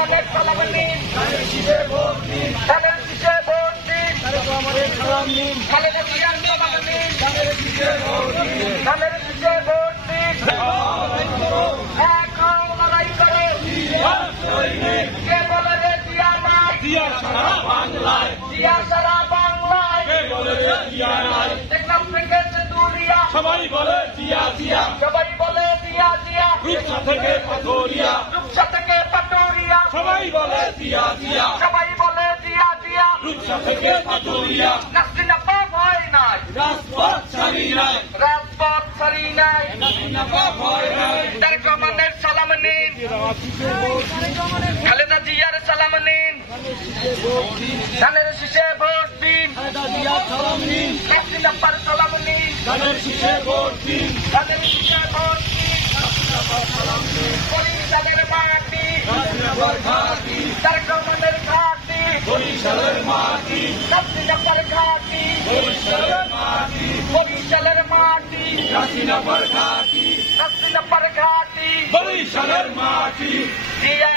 রহমানের সালাম নিন, ধানের শীষে ভোট দিন, খালেদা জিয়ার সালাম নিন, ধানের শীষে ভোট দিন। এক হও, লড়াই করো, কে বলে রে জিয়া নাই, জিয়া সারা বাংলায়, দেখলাম থেকে তেঁতুলিয়া, সবাই বলে জিয়া জিয়া, সবাই বলে জিয়া জিয়া, রূপসা থেকে পাথরিয়া, রূপসা থেকে পাটুরিয়া, সবাই বলে জিয়া জিয়া, সবাই বলে জিয়া জিয়া, রূপসা থেকে পাথরিয়া, নাসরিনা পাপ হয় নাই, রাজপথ ছাড়ি নাই, রাজপথ ছাড়ি নাই, নাসরিনা পাপ হয় নাই, তারেক রহমানের সালাম নিন, খালেদা জিয়ার সালাম নিন, ধানের শীষে ভোট দিন, নাসরিনা পার সালাম নিন, ধানের শীষে ভোট দিন, ধানের শীষে ভোট দিন, বরিশালের মাটি, তারেক রহমানের ঘাটি, বরিশালের মাটি, নাসরিনা পার ঘাটি, বরিশালের মাটি, বরিশালের মাটি, নাসরিনা পার ঘাটি, নাসরিনা পার ঘাটি, বরিশালের মাটি, জিয়া